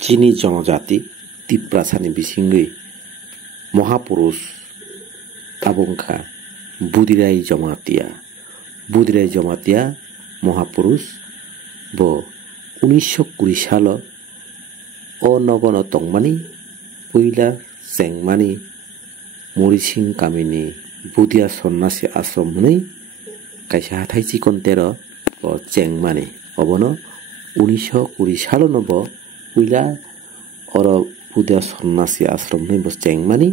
चीनी जनजाति तिप्रासानि बिसिंगै महापुरुष ताबुंखा बुदिराय जमातिया महापुरुष ब 1920 साल अनगन तंगमानि पहिला चेंगमानि मरिसिं गामिनि बुदिया सन्यासी आश्रम हनै कायसा हाथाय चिकन 13 चेंगमानि अबनो 1920 साल नब पहिला और बुदिया सन्यासी आश्रम हनै बस चेंगमानि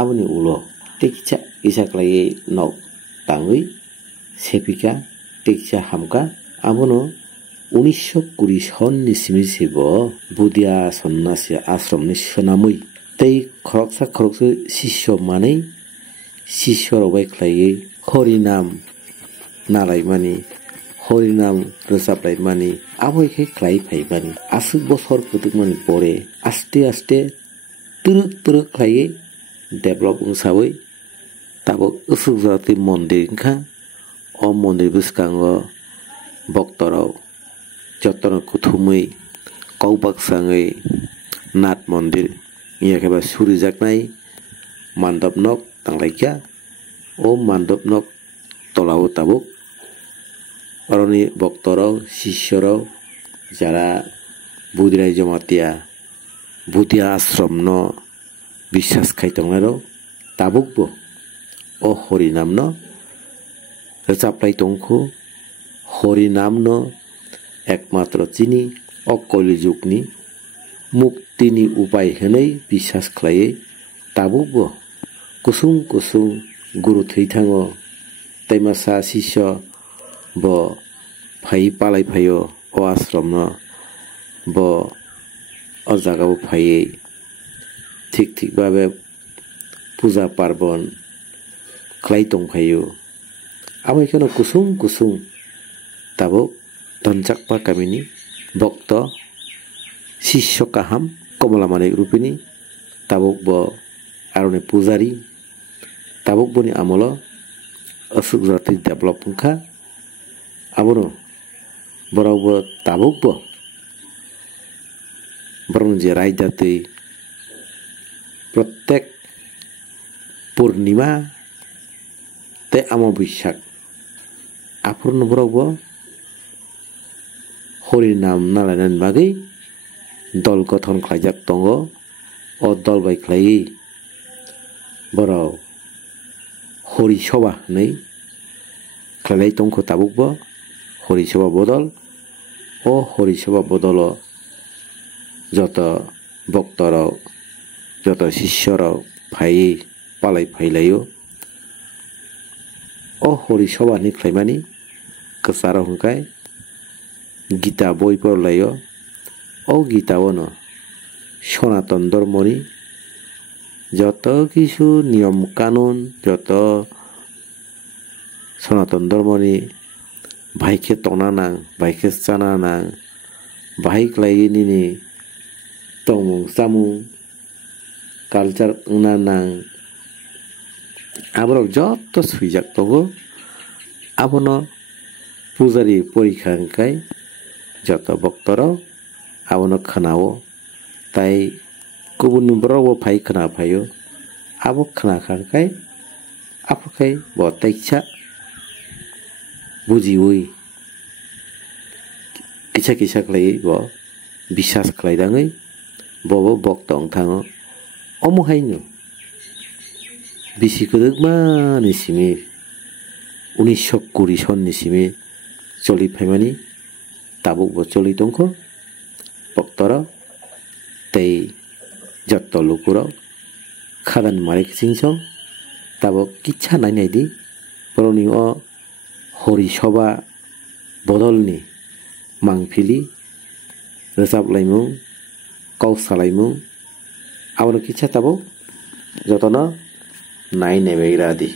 आबनि उलो टेकिचा इसाक्लाय नक ताङै सेपिका टेकिचा हामका आबनो 1920 सननि सिमिसिब बुदिया सन्यासी आश्रमनि सोनामै तै खरकसा शिष्य मानै शिष्य रबायख्लायै हरिनाम नालायमानि हरिनाम रोजाबलायमानि आबैखे ख्लाय फायमानि आसुक बसर फुदुकमानि परे आस्ते आस्ते तुरुक ख्लायै डेभलप हिसाबै ताबो उसुक जाति मन्दिरखा अ मन्दिर बिस्काङो भक्तराव जतन कुथुमै कौबाकसाङै नाथ मन्दिर इयाखेबा सुरिजाकनाय मान्दब नक तांलायखा ओ मान्दब नक तलाव ताबुक अरनि भक्तराव शिष्यराव जारा बुदिराय जमातिया बुदिया आश्रम न বিশ্বাস खायतंनारो ताबुकबो ओ हरिनाम न रोजाबलाय दंखो हरिनाम न एकमात्र चिनी अकलि जुगनि मुक्तिनि उपाय होनै বিশ্বাস खालायै ताबुकबो कुसुं गुरु थैथाङो तैमासा शिष्य ब फाय पालाय फायो अ आश्रम न ब अ जागाबो फायै ठीक भावे पूजा पार्बन खालाय दंफायो आबैखौनो कुसुं ताबो धनचाकपा गामिनि भक्त शिष्य काहाम कमला मानिक रूपिणी ताबुकबो आरनि पुजारी ताबुकबोनि आमल असुक जाति डेभलप हुंखा आबनो बरावबो ताबुकबो बरं जे रायजाति प्रत्येक पूर्णिमा ते अमाबस्या आफोरनो बरावबो हरिनाम नालायनायनि बागै दल गठन खालायजाक दङ अ दल बायख्लायै बराव हरि सभा होनै खालायनाय दंखो ताबुकबो हरि सभा बदल अ हरि सभा बदल जत भक्तराव जत शिष्यराव फायै पालाय फायलायो अ हरि सभानि खालायमानि गोसाराव हुंखाय गीता बय पढ़लायो अ गीतावनो सनातन धर्मनि जत किछु नियम कानुन जत सनातन धर्मनि भाइखे तंना नां भाइखे जाना नां भाइख्लायैनि तंमुं जामुं कालचार ना नां आबो जत सुइजाक दङो आबनो पुजारी परीक्षा हंखाय जत भक्तराव आबनो खोनावो ताई गुबुन बरावबो फाय खोनाफायो आबो खोनाखांखाय आफोखाय बतैसा बुजिवै किसा खालायै ब বিশ্বাস खालायदाङै बबो भक्त थाङो अमहायनो बिसिखोदोगमानि सिमि 1920 सननि सिमि चलिफायमानि ताबुकबो चलि दंखो भक्तरा तै जत्त लुकुराव खादान मारिक सिंसं ताबो किच्छा नायनायदि बरनि अ हरि सभा बदलनि मांफिलि रोजाबलायमुं कावसालायमुं आबनो किच्छा ताबो जतन नायनाय बैरादि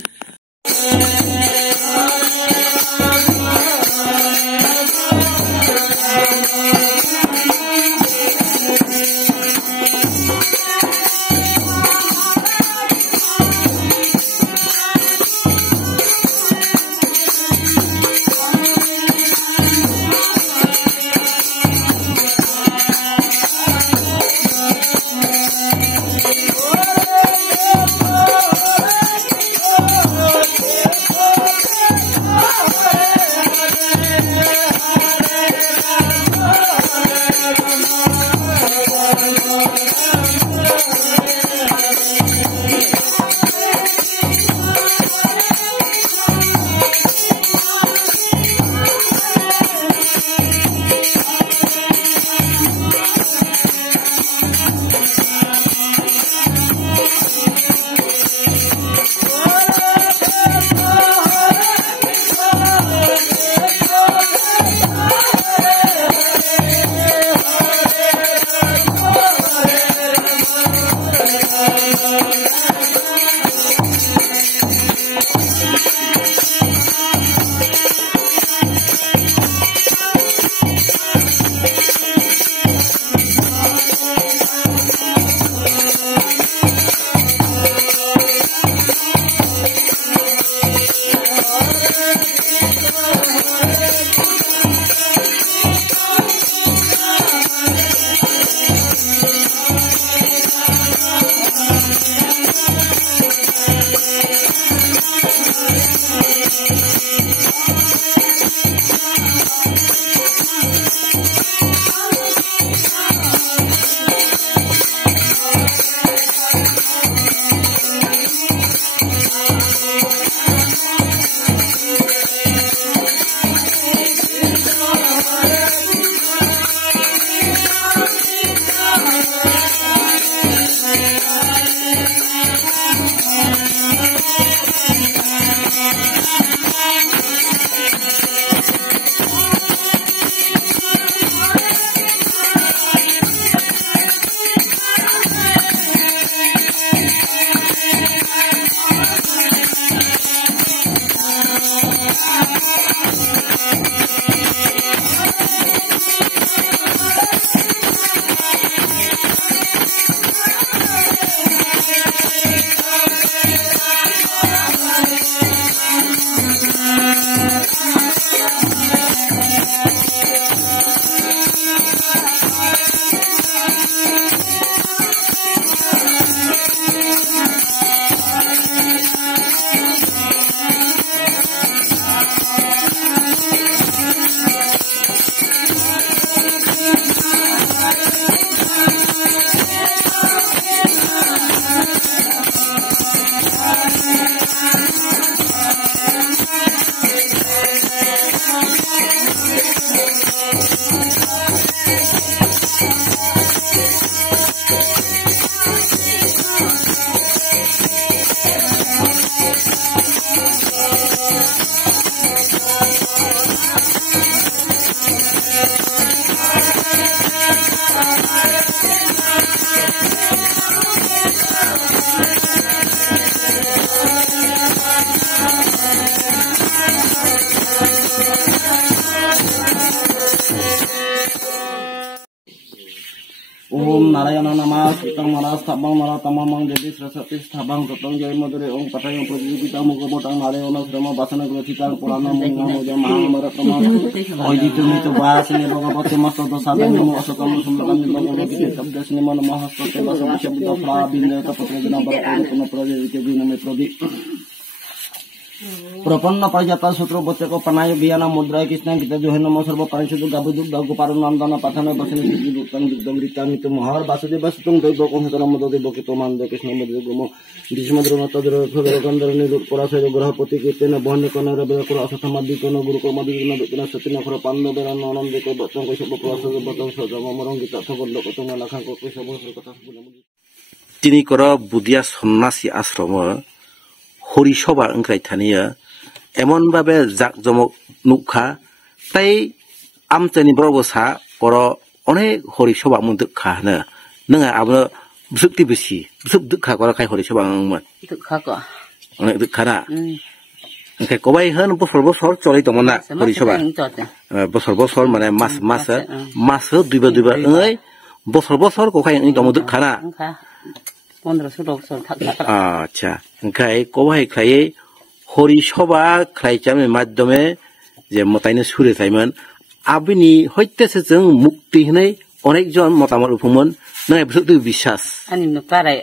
Om Narayana Nama Sutang Maras Tabang Mara Tamamang Devi Saraswati Stabang Totong Jai Madure Om Patayang Pradipita Mukabotang Narayana Srama Basana Grotitang Purana Munga Moja Mahabharatama Oidito Mito Basini Bhagavati Mastoto Sadhana Namo Asatama Sumlakan Bhagavati Kabda Sinema Namahasto Teva Sabishabda Prabinda Tapatra Bharatana Kuna Prajavita Viname Pradi Prapanna Prajata Sutro Boteko Panayo Biana Mudra Krishna Kita Johan Namo Sarva Paransudu Gabuduk Dagu Parunandana Patana Basini Dukang Dugritan Itu Mohar Basudeva Sutung Debo Konsara Modode Bokito Manda Krishna Mudugumo Dismadrona Tadra Gandharani Purasa Grahapoti Kitena Bohne Konara Berakura Samadhi Kono Guru Komadina Dukina Satina Propanda Beranonam Deko Batong Kosopo Plaza Batong Sadama Morong Kita Sabon Lokotona Lakan Kosopo Kota Tini Kora Buddhia Sonnasi Asrama Hori Shoba Angkai Tania Emon Babe Zak Jomok Nukha Tai Amtani Brobosa Koro One Hori Shoba Mundukha Na Nanga Abno Bsukti Bisi Bsuk Dukha Kora Kai Hori Shoba Ngman Dukha Ko One Dukha Na Angkai Kobai Han Bosor Choli Tomona Hori Shoba Bosor Mane Mas Duba Ngai Bosor Kokai Ng Tomo Dukha Na আচ্ছা ওখানে কোবাই খাই হরি সভা খাইচামের মাধ্যমে যে মতাইনে সুরে থাইমান আপনি হইতেছে जों মুক্তি হনে অনেকজন মতামত উপমন না বুঝতে বিশ্বাস আমি পারাই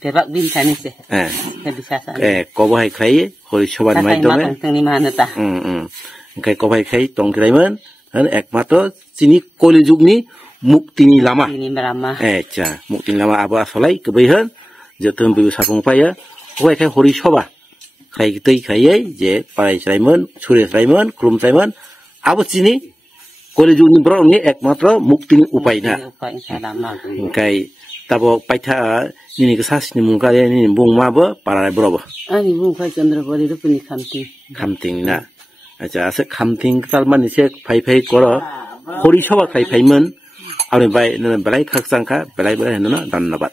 বেবাক বিন থানিছে হ্যাঁ বিশ্বাস কোবাই খাই হরি সভার মাধ্যমে তংনি মানতা ওখানে কোবাই খাই তংগ্রাইমান একমাত্র যিনি কলিযুগনি Muktini lama. Cha, muktini lama apa asalai kebehan. Jatuh biu sapung paya. Kau kai hori shoba. Kai kita kai je parai Simon, Surya Simon, Krum Simon. Apa sini? Kau juni bro ni ekmatra muktini upaina. Kai tabo paitha ini kesas ni muka ni bung maba parai bro. Ani bung kai Chandra Puri tu puni kamting. Kamting na. Acha ase kamting talman ni se pai koro hori shoba kai man. Aure bai nana belai khak sangka belai nana dan nabat.